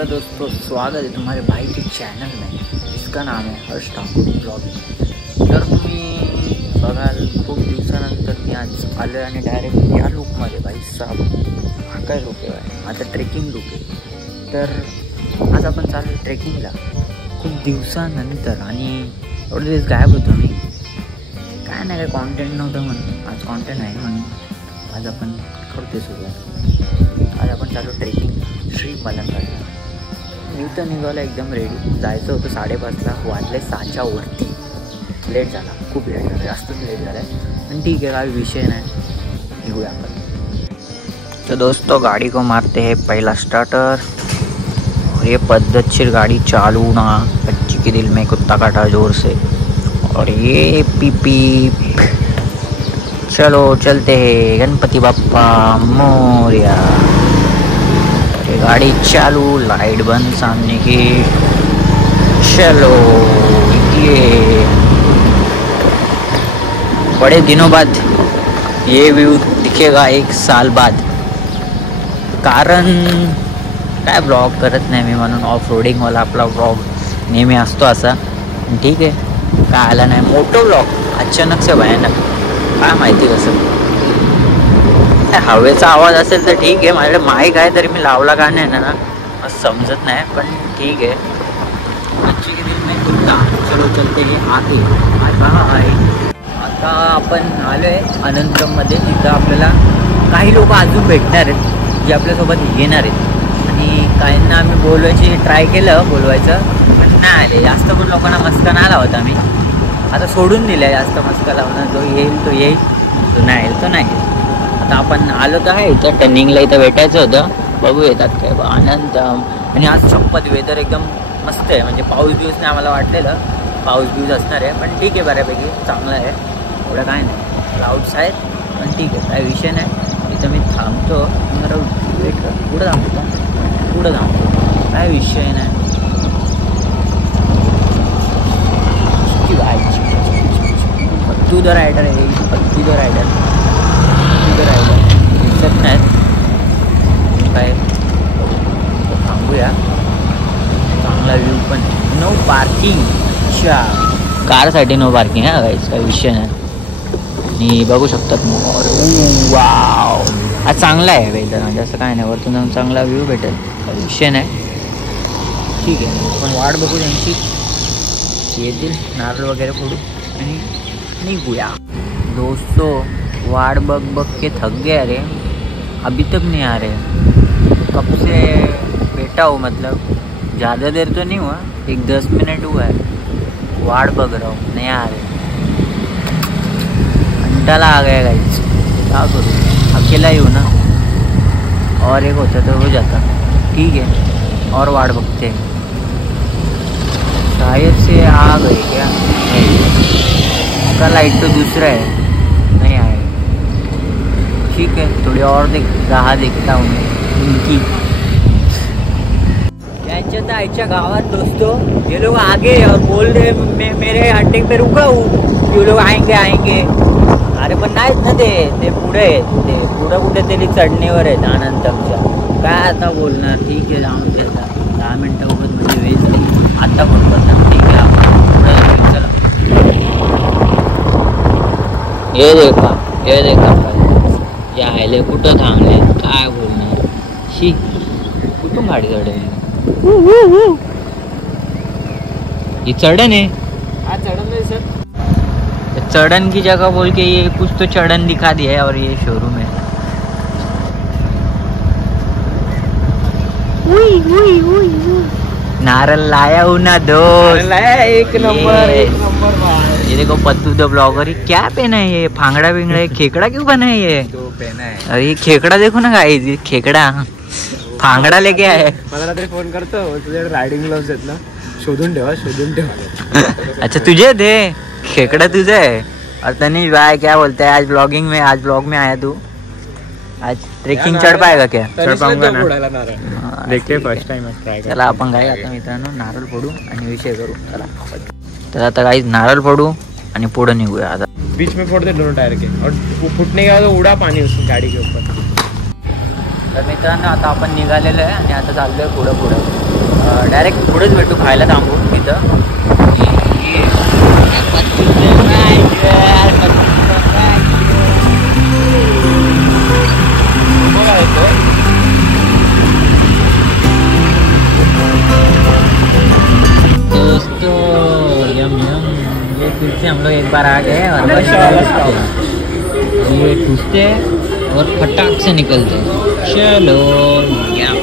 हेलो दोस्तों, स्वागत है तुम्हारे भाई के चॅनल में. इसका नाम है हर्ष ठाकूर ब्लॉगिंग. तर तुम्ही बघाल खूप दिवसानंतर मी आज आलो आहे आणि डायरेक्ट या लुकमध्ये भाई साहेब हा काय लुक आहे, आता ट्रेकिंग लुक आहे. तर आज आपण चालू ट्रेकिंगला खूप दिवसानंतर आणि एवढे दिवस गायब होतो मी. काय नाही, काय कॉन्टेंट नव्हतं म्हणून आज कॉन्टेंट आहे म्हणून आज आपण करते सुरुवात. आज आपण चालू ट्रेकिंग श्री मलंगडला. मी तर निघालो एकदम रेडी. जायचं होतं 5:30ला, वाजले 6च्या वरती. लेट झाला, खूप लेट झाला, जास्तच लेट झाला आहे. पण ठीक है, काही विषय नाही, निघूया आपण. तो दोस्तों गाड़ी को मारते हैं पहला स्टार्टर और ये पद्धतशीर गाड़ी चालू ना. बच्ची के दिल में कुत्ता काटा जोर से और ये पीपी. चलो चलते हैं, गणपति बाप्पा मोरया. गाड़ी चालू, लाइट बंद सामने की. चलो ये बड़े दिनों बाद ये व्यू दिखेगा, 1 साल बाद. कारण काय ब्लॉग करत नाही मी म्हणून ऑफ रोडिंगवाला आपला ब्लॉग नेहमी असतो असा. ठीक आहे, काय आला नाही मोठं ब्लॉग अचानक से भयानक. काय माहिती कसं हवेचा आवाज असेल तर ठीक आहे. माझ्याकडे माईक आहे तरी मी लावला का नाही ना समजत नाही, पण ठीक आहे. बच्ची के दिल में कुत्ता. चलो चलते हे आते. आता आपण आलो आहे अनंतमध्ये. तिथं आपल्याला काही लोक अजून भेटणार आहेत जे आपल्यासोबत येणार आहेत आणि काहींना आम्ही बोलवायची ट्राय केलं, बोलवायचं पण नाही आले. जास्त पण लोकांना मस्का नाही लावत आम्ही. आता सोडून दिलं आहे जास्त मस्का लावणं. जो येईल तो येईल, जो नाही येईल तो नाही. आता आपण आलो तर आहे इथं टर्निंगला, इथं भेटायचं होतं. बघू येतात काय आनंद. आणि आज शपथ वेदर एकदम मस्त आहे. म्हणजे पाऊस बिऊस नाही, आम्हाला वाटलेलं पाऊस बिऊस असणार आहे, पण ठीक आहे, बऱ्यापैकी चांगलं आहे. एवढं काय नाही, क्लाउड्स आहेत पण ठीक आहे, काय विषय नाही. इथं मी थांबतो, जरा वेट कर. पुढं थांबतो, पुढं थांबतो, काय विषय नाही. पत्तू द रायडर आहे, पत्तू द रायडर दिसत नाहीत काय. थांबूया, चांगला व्ह्यू पण. No parking. अच्छा, कारसाठी नो पार्किंग आहे गाईस, काही विषय नाही. आणि बघू शकतात मोर. वाव, हा चांगला आहे वेदर, म्हणजे असं काय नाही. वरतून जाऊन चांगला व्ह्यू भेटेल, काही विषय नाही. ठीक आहे, पण वाट बघू त्यांची. येतील नारळ वगैरे फोडू आणि निघूया. दोस्तों वाड़ बग के थक गया रे, अभी तक नहीं आ रहे. कब से बैठा हूँ, मतलब ज़्यादा देर तो नहीं हुआ, एक 10 मिनट हुआ है. वाड़ बग रहा हूँ, नहीं आ रहे. अंटाला आ गया गाइस, क्या करूँ, अकेला ही हूँ ना. और एक होता तो हो जाता. ठीक है, और वाड़ बगते हैं. शायद से आ गए क्या, उसका लाइट तो दूसरा है, नहीं आए. ठीक है, थोड़ी और राह देखता हूँ उनकी. याच्या गावात दोस्तों ये लोग आगे और बोल रहे मैं मेरे अड्डे पे रुका हूँ, ये लोग आएंगे आएंगे. अरे पण नाहीत ना, ते पुढे आहेत, ते पुढं कुठेतरी चढणीवर आहेत अनंतच्या. काय आता बोलणार. ठीक आहे, जाऊन दे. 10 मिनटं उगत म्हणजे वेळ झाली. आता फोन करतात. ठीक आहे, आपण पुढे चला. ये देखा यायले कुठं थांबले, काय बोलणार. शी, कुठून गाडी चढेल. ये चढ़न है. हाँ चढ़न है सर. चढ़न की जगह बोल के ये कुछ तो चढ़न दिखा दिया है और ये शोरूम है. नारल लाया हूँ ना दोस्त, लाया. एक नंबर. ये देखो पत्तू द ब्लॉगर. क्या पहना है ये, फांगड़ा बिंगड़ा, खेकड़ा क्यों बना है ये. तो पहना है. अरे ये खेकड़ा देखो ना गाइस, खेकड़ा फांगड़ा लेके आए. मला रात्री फोन करतो, तुझ्याकडे रायडिंग ग्लोव्स आहेत ना, शोधून ठेवा. अच्छा तुझे थे खेकड़ा तुझे है. और तनीश भाई क्या बोलते हैं, आज ब्लॉगिंग में, आज ब्लॉग में आया तू. आज ट्रेकिंग चढ़ पाएगा क्या. चढ़ पाऊंगा ना, देखते फर्स्ट टाइम ट्राय. चला आपण काय आता मित्रांनो नारळ फोडू आणि विषय करू. चला तर आता काही नारळ फोडू आणि पुढे निघूया. आता बीच में फोड़ते दोनों टायर के और फुटने के बाद उड़ा पानी उसकी गाड़ी के ऊपर. तर मित्रांनो आता आपण निघालेलो आहे आणि आता चाललोय पुढं. डायरेक्ट पुढेच भेटू, खायला थांबू तिथं. दोस्तों यम यम, ये फिर से हम लोग एक बार आ गए और ये ठूसते और फटाक से निकलते. चलो यम.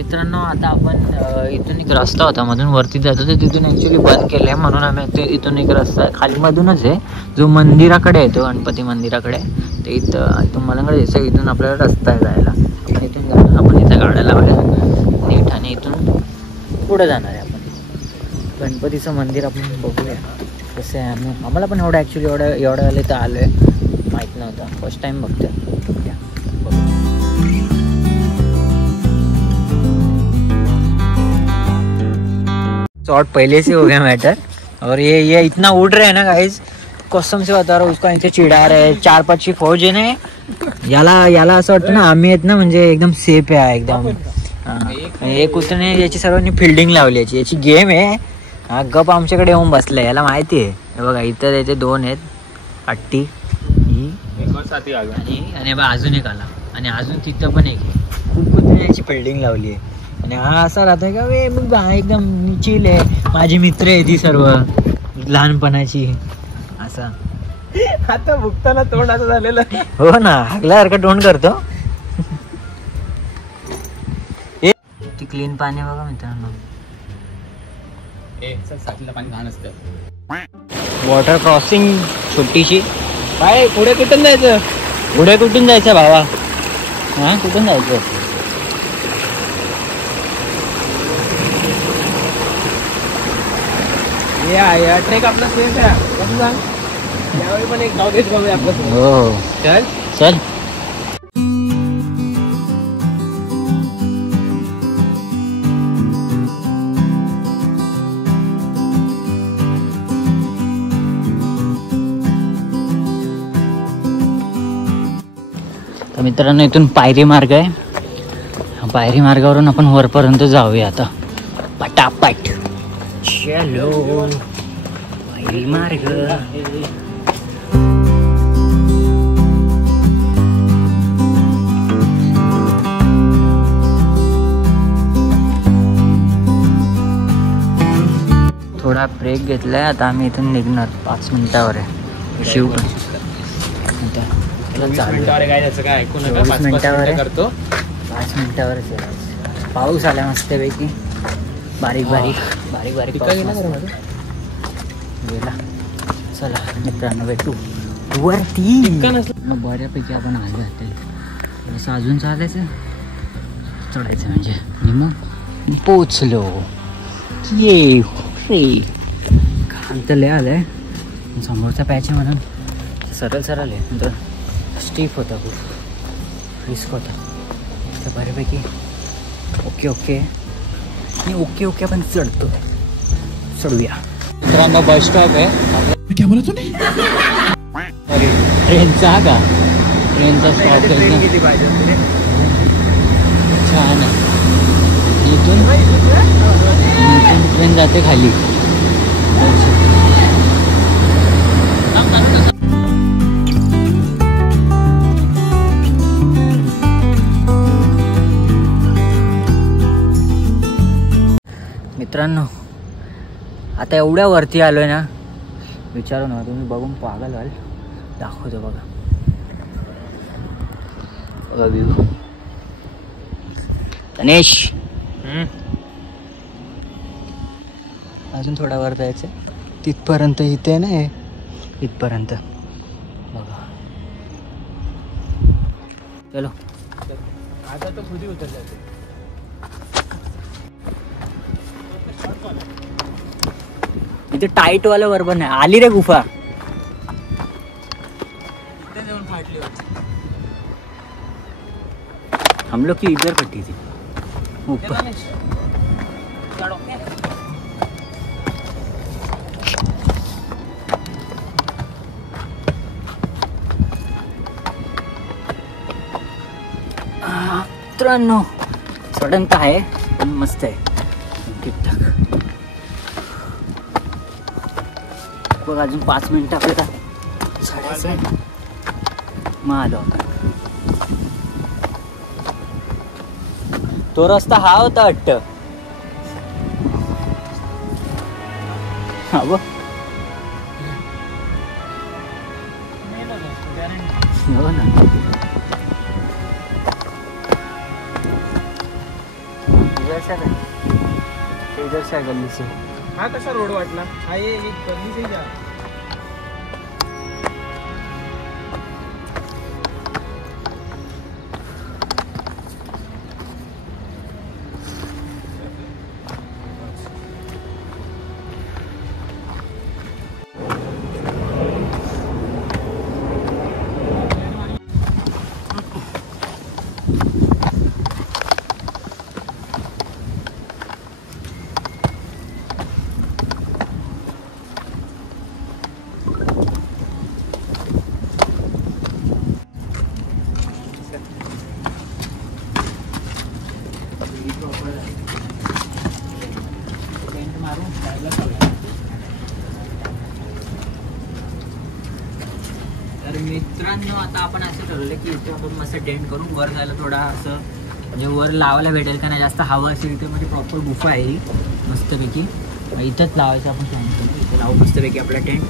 मित्रांनो आता आपण इथून एक रस्ता होता मधून वरती जातो, तर तिथून ॲक्च्युली बंद केलं आहे म्हणून आम्ही ते इथून एक रस्ता आहे खाली मधूनच आहे जो मंदिराकडे येतो, गणपती मंदिराकडे. ते इथं मला दिसतं इथून आपल्याला रस्ता आहे जायला. आपण इथून जाणार, आपण इथं गाड्या लावल्या नीट आणि इथून पुढे जाणार आहे आपण. गणपतीचं मंदिर आपण बघूया कसं आहे. आम्हाला पण एवढं ॲक्च्युली एवढं आले तर आलो आहे, माहीत नव्हतं, फर्स्ट टाईम बघतोय. शॉर्ट पहले से हो गया मैटर. और ये इतना उड़ रहे हैं ना गाइस, कसम से बता रहा हूँ, उसका इथे चिडा रहे. 4-5 फौज आहे ना, याला असं वाटतं ना आम्ही आहेत ना म्हणजे एकदम सेफ आहे एकदम. एक कुत्र्याने याची सर्वांनी फिल्डिंग लावली, याची गेम आहे. हा गप आमच्याकडे येऊन बसलाय, याला माहिती आहे. हे बघा इथं त्याचे 2 आहेत, हट्टी आणि अजून एक आला आणि अजून तिथं पण एक आहे. खूप कुत्र्याने याची फिल्डिंग लावली आहे. आणि हा असा राहतोय का वे मग एकदम चिल आहे. माझी मित्र आहे ती सर्व लहानपणाची. असा आता भुकताना तोंड असं झालेलं. हो ना, हागल्यासारखं तोंड करतो. ती क्लीन पाणी बघा मित्रांनो. पाणी घाण असतं. वॉटर क्रॉसिंग छोटीशी. बाय पुढे कुठून जायचं? पुढे कुठून जायचं भावा? हा कुठून जायचं? या ट्रेक आपला सेफ आहे कसं सांग. यावेळी पण एक गाव देश बघूया आपलं. हो चल चल. तर मित्रांनो इथून पायरी मार्ग आहे. पायरी मार्गावरून आपण वरपर्यंत जाऊया आता पटापट. चलो पायरी मार्ग. थोडा ब्रेक घेतलाय, आता आम्ही इथून निघणार. 5 मिनिटावर आहे शिव पण. 20 मिनिटावर काय त्याचं काय ऐकू नका. 5 मिनिटावर करतो. 5 मिनिटावरच आहे. पाऊस आला मस्तपैकी, बारीक बारीक पाऊस गेला. चला मित्रांनो भेटू वरती. बऱ्यापैकी आपण आलो आता. असं अजून चालायचं, चढायचं म्हणजे. आणि मग पोचलो. ये खांत लय आलंय. समोरचा पॅच म्हणून सरळ आहे, तर स्टीफ होता, खूप रिस्क होता. तर बऱ्यापैकी ओके आणि ओके आपण चढूया. मित्रांनो बस स्टॉप आहे. क्या बोला तूने? ट्रेनचा का? ट्रेनचा स्टॉप आहे. छान आहे. इथून ट्रेन जाते खाली. मित्रांनो आता एवढ्या वरती आलोय ना, विचारू ना तुम्ही, बघून पागल व्हाल. दाखवतो बघा व्ह्यू. गणेश अजून थोडा वर जायचं तिथपर्यंत. इथे ना इथपर्यंत बघा. चलो आता तो खुदी उतर जाते. इथे टाईट वाला बरोबर नाही. आली रे गुफा. इथे जाऊन फाटली होती. हम लोग की इधर पट्टी थी ऊपर. मित्रांनो चढण तर आहे पण मस्त आहे ठीकठाक. बघ अजून 5 मिनिटं आपल्याला चढायचं आहे. मग आलो आपण. तो रस्ता हा होता वाटत. हा बघ हो ना. इधर गल्ली से हा कसा रोड वाटला. हा ये एक गल्ली से जा. तर मित्रांनो आता आपण असं ठरवलं की इथे आपण मस्त टेंट करून वर जायला थोडा असं म्हणजे वर लावायला भेटेल का नाही. जास्त हवा असेल इथे म्हणजे प्रॉपर गुफा आहे ही मस्तपैकी. इथंच लावायचं आपण प्लॅन करू. इथे लावू मस्तपैकी आपला टेंट.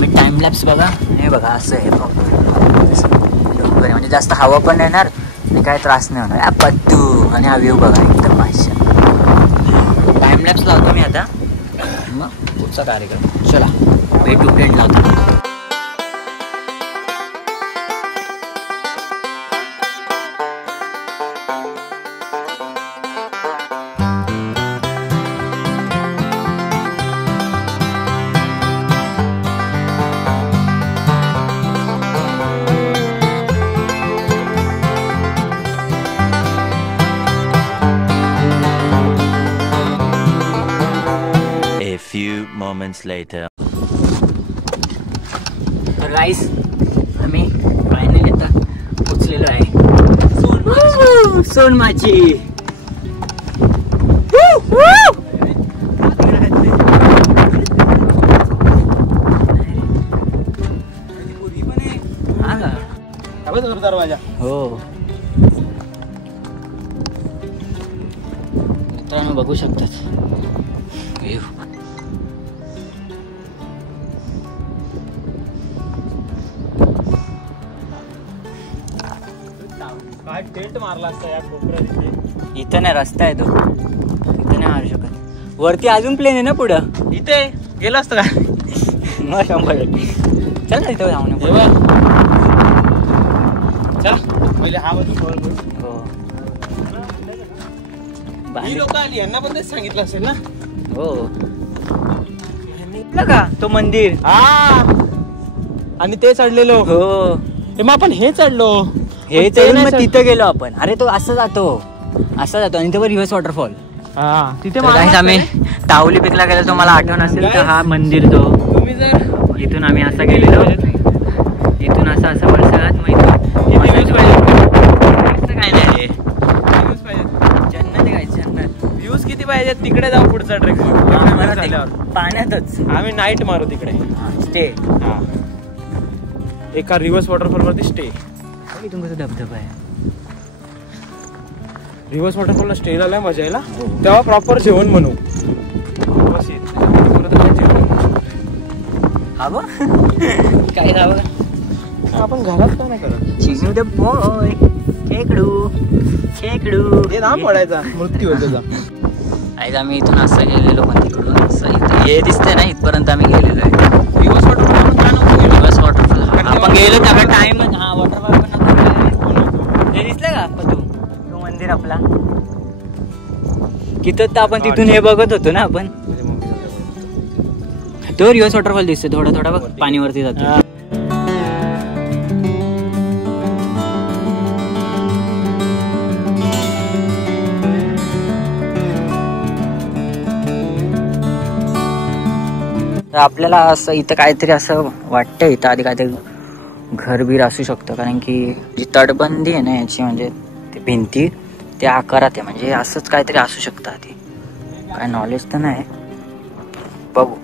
मी टाइम लॅप्स बघा. हे बघा असं आहे प्रॉपर म्हणजे जास्त हवा पण येणार आणि काय त्रास नाही होणार. पत्तू आणि हा व्ह्यू बघा एकदम मस्त. टाइम लॅप्स लावतो मी आता. मग पुढचा कार्यक्रम. चला भेटू टेंट लावतो. moments later. तर गाईस आम्ही फायनली आता पोचलेलो आहे सोनमाची. दरवाजा हो मित्रांनो बघू शकतात. काय टेंट मारला असता या कोपऱ्यात. इथं नाही रस्ता आहे तो. इथं नाही मारू शकत. वरती अजून प्लेन आहे ना पुढं. इथे गेलं असतं का. मग 100%. चल ना इथं जाऊन चला पहिले हा वस्तू कव्हर करू. हो ही लोक आली यांना पण तेच सांगितलं असेल ना. हो का तो मंदिर. हा आणि ते चढलेलो. हो मग आपण हे चढलो. हे चढून मग तिथं गेलो आपण. अरे तो असं जातो आणि तो रिव्हर्स वॉटरफॉल. हा तिथे आम्ही तावली पिकला गेलो. तो मला आठवण असेल तर हा मंदिर तो. तुम्ही जर इथून आम्ही असं गेलेलो. इथून असं वळसत मग इथून काय नाही. जन्नत काय जन्नत. व्ह्यूज किती पाहिजे तिकडे जाऊ पुढचा ट्रेक. पाण्यातच आम्ही नाईट मारू तिकडे. स्टे. हा एका रिव्हर्स वॉटरफॉल वरती स्टे. इथून कसं धबधबा आहे. रिव्हर्स वॉटरफॉलला स्टे झालाय मजा यायला. तेव्हा प्रॉपर जेवण बनवू. हा बघ काय झालं. आपण घरात काय नाही करत. चिंगू द बॉय खेकडू खेकडू हे नाम पडायचा मृत्यू होतो. आज आम्ही इथून असं गेलेलो पण तिकडून असं इथं हे दिसतंय ना इथपर्यंत आम्ही गेलेलो आहे. रिव्हर्स वॉटरफॉल रिव्हर्स वॉटरफॉल आपण गेलो त्याला टाइम. हा वॉटरफॉल पण हे दिसलं का तू. मंदिर आपला. तिथं तर आपण तिथून हे बघत होतो ना आपण. तो रिव्हर्स वॉटरफॉल दिसतो थोडा थोडा बघ पाणीवरती जातो. तर आपल्याला असं इथं काहीतरी असं वाटतं इथं आधी काहीतरी घरबीर असू शकतं, कारण की जी तटबंदी आहे ना याची म्हणजे ती भिंती त्या आकारात आहे, म्हणजे असंच काहीतरी असू शकतं. आधी काय नॉलेज तर नाही, बघू.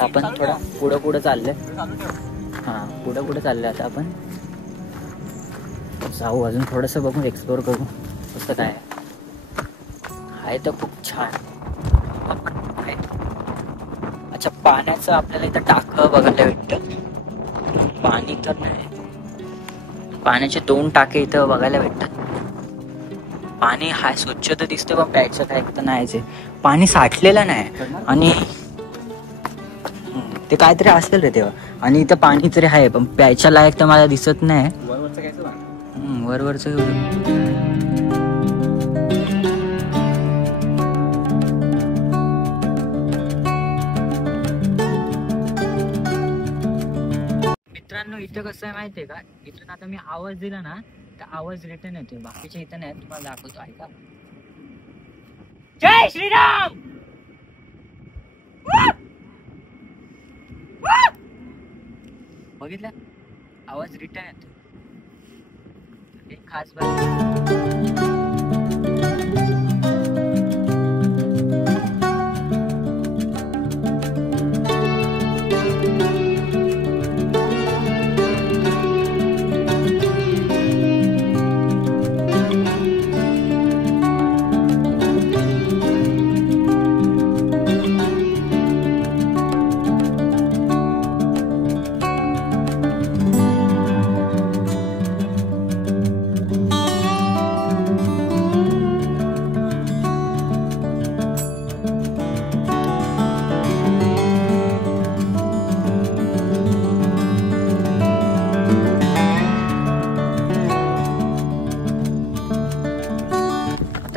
आपण थोडा पुढं चाललंय. हां पुढं चाललंय. आता आपण जाऊ अजून थोडंसं बघू, एक्सप्लोर करू कसं काय आहे. तर खूप छान आहे. अच्छा पाण्याचं आपल्याला इथं टाकं बघायला भेटतं. पाणी तर नाही, पाण्याचे 2 टाके इथं बघायला भेटतात. पाणी हाय स्वच्छ तर दिसतं, पण प्यायचं काय तर नाहीच आहे. पाणी साठलेलं नाही आणि ते काहीतरी असेल रे तेव्हा. आणि इथं पाणी तरी आहे पण प्यायच्या लायक तर मला दिसत नाही. वरवरचं मित्रांनो इथं कसं आहे माहितीये का, इथून आता मी आवाज दिला ना तर आवाज रिटर्न येतोय. बाकीच्या इथं नाही, तुम्हाला दाखवतो ऐका. जय श्रीराम. बघितलं आवाज रिटर्न येतो. एक खास बात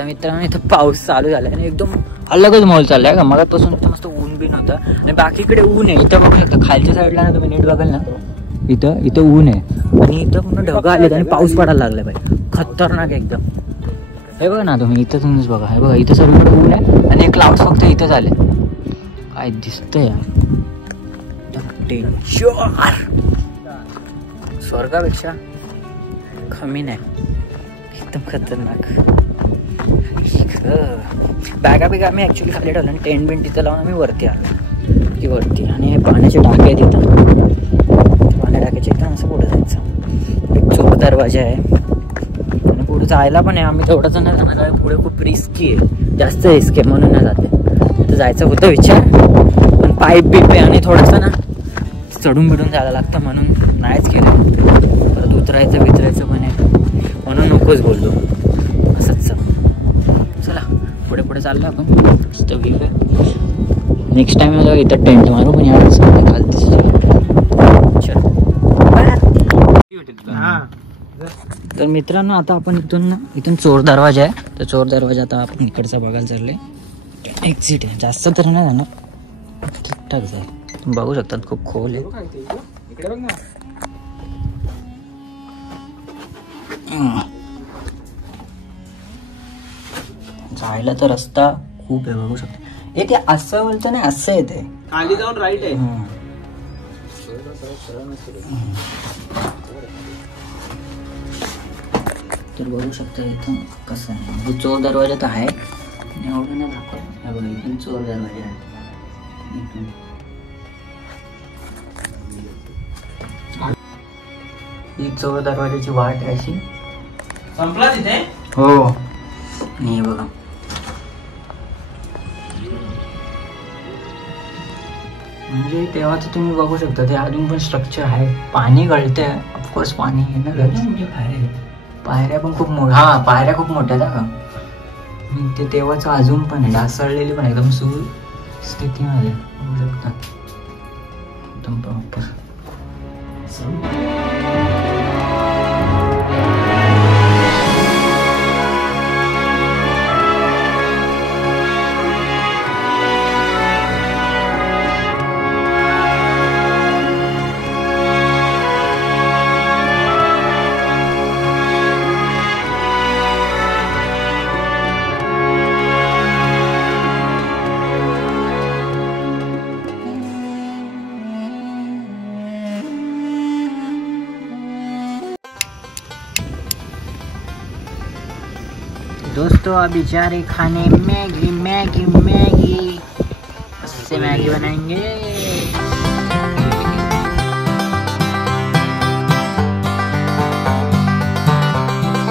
मित्रांनो इथं पाऊस चालू झालाय आणि एकदम अलगच माहोल चाललाय का. मगापासून इथं मस्त ऊन बिन होतं आणि बाकीकडे ऊन आहे. इथं बघू शकता खालच्या साईडला ना तुम्ही नीट बघाल ना, इथं ऊन आहे आणि इथं पूर्ण ढगा आलेत आणि पाऊस पडायला लागलाय बाई. खतरनाक एकदम. हे बघा ना तुम्ही, इथं तुम्हीच बघा. हे बघा इथं सगळीकडे ऊन आहे आणि क्लाउड्स फक्त इथं झाले. काय दिसतंय डेंजर. स्वर्गापेक्षा कमी नाही, एकदम खतरनाक. बॅगा बिगा आम्ही ऍक्च्युली खाली ठेवलं आणि टेंट बिंट तिथं लावून आम्ही वरती आलो की वरती. आणि हे पाण्याचे टाके आहेत तिथं. पाण्या टाक्याचे इथं असं पुढे जायचं. एक चोर दरवाजा आहे आणि पुढे जायला पण आहे. आम्ही तेवढंच नाही जाणार, पुढे खूप रिस्की आहे, जास्त रिस्क आहे म्हणून नाही जाते. तिथं जायचं होतं विचार, पण पाईप बीप आहे आणि थोडंसं ना चढून बिडून जायला लागतं म्हणून नाहीच केलं. परत उतरायचं बितरायचं पण आहे म्हणून नकोच बोललो. असंच चला पुढे चाललो आपण. मस्त व्ह्यू आहे. नेक्स्ट टाइम मला इथं टेंट मारू, पण यावेळेस तर मित्रांनो आता आपण इथून चोर दरवाजा आहे. तर चोर दरवाजा आता आपण इकडचा बघायला चाललंय. एक्झिट आहे, जास्त तर नाही जाणार, ठीकठाक जाईल. तुम्ही बघू शकतात खूप खोल आहे. जायला तर रस्ता खूप आहे, बघू शकता. हे ते असं बोलतं नाही, असं येते खाली जाऊन राईट आहे. तर बघू शकता इथून कसं आहे. चोर दरवाजा तर आहे, एवढं नाही दाखवत. बघा इथून चोर दरवाजा आहे. ही चोर दरवाजाची वाट आहे अशी. संपला तिथे. हो नाही बघा, म्हणजे तेव्हाच तुम्ही बघू शकता ते अजून पण स्ट्रक्चर आहे. पाणी गळतंय ऑफकोर्स, पाणी आहे ना. पायऱ्या पण खूप मोठ्या, हा पायऱ्या खूप मोठ्या आहेत का. ते तेव्हाच अजून पण आहे, ढासळलेली पण एकदम स्थितीमध्ये बघू शकता एकदम प्रॉपर. दोस्तों अभी जा रहे खाने मैगी मैगी मैगी, उससे मैगी बनाएंगे।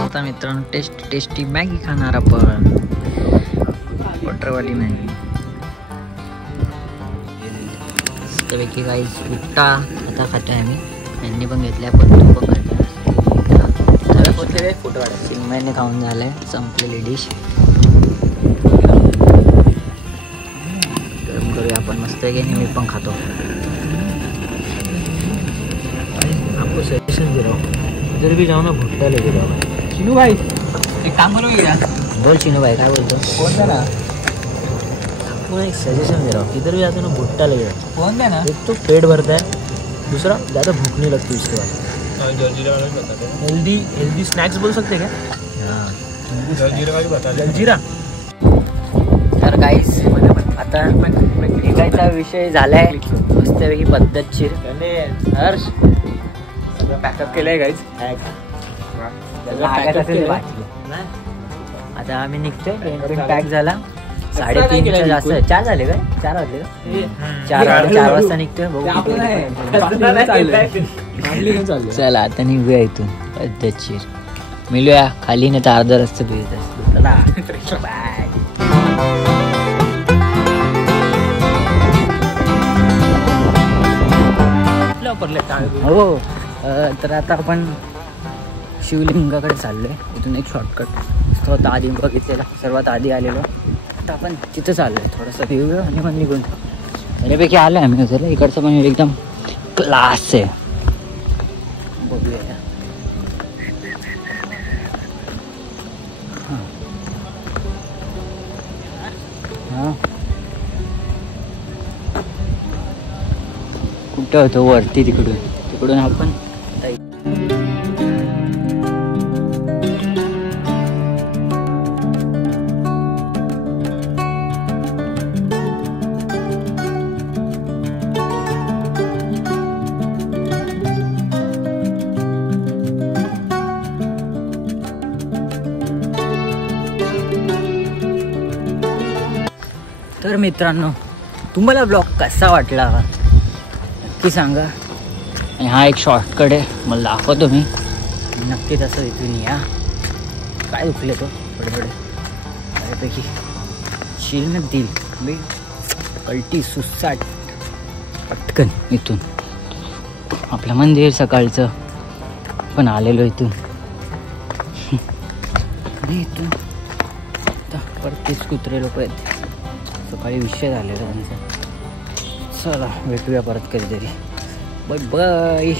आता मित्रांनो टेस्टी मॅगी खाणार आपण, बटरवाली मॅगी मस्तपैकी गाईस। उठा आता खातोय आम्ही, यांनी पण घेतल्या पण तू पण खातोय। फोटो काढा, चिन्मयने खाऊन झालंय, संपलेली डिश। गरम करूया आपण मस्त आहे की, मी पण खातो। आपको सजेशन दे रहा हूँ, इधर भी जाओ ना भुट्टा लेके जाओ। चिनू भाई एक काम करो क्या? बोल चिनू भाई क्या बोलते हो? फोन दे ना। आपको एक सजेशन दे रहा हूँ, किधर भी जाते हो ना भुट्टा लेके जाओ। फोन दे ना। एक तो पेट भरता है, दूसरा ज़्यादा भूख नहीं लगती उसके बाद। हेल्दी स्नॅक्स बोल सकते क्या? हाँ जलजीरा। तर गाईस आता निघायचा विषय झालाय मस्तपैकी पद्धतशीर। हर्ष सगळं पॅकअप केलंय गाईज। आता आम्ही निघतोय, पॅक झाला 3:30 जास्त, 4 झाले काय? 4 वाजले का? 4 वाजता निघतोय। चला आता निघूया इथून पद्धतशीर, मिळूया खाली नाही तर अर्धा रस्ता भेटत। बाय। हो तर आता आपण शिवलिंगाकडे चाललोय, इथून एक शॉर्टकट होता आधी बघितलेला, सर्वात आधी आलेलो। आता आपण तिथं चाललोय, थोडासा व्ह्यू घेऊ आणि मग निघून। बऱ्यापैकी आलोय आम्ही उतरलो, इकडचं पण एकदम क्लास आहे, बघूया। हां कुठं होतो? वरती तिकडून आपण तर मित्रांनो, तुम्हाला ब्लॉग कसा वाटला नक्की सांगा। आणि हा एक शॉर्टकट आहे, मला दाखवतो मी, नक्कीच असं इथून या। काय उठले तो बडबड बऱ्यापैकी शिलनच देईल मी, कल्टी सुसाट पटकन इथून आपलं मंदिर सकाळचं पण आलेलो इथून। आणि इथून आता परत 30 कुत्रे लोक आहेत, सकाळी विषय झालेला त्यांचा। चला भेटूया परत कधीतरी, बाय बाय।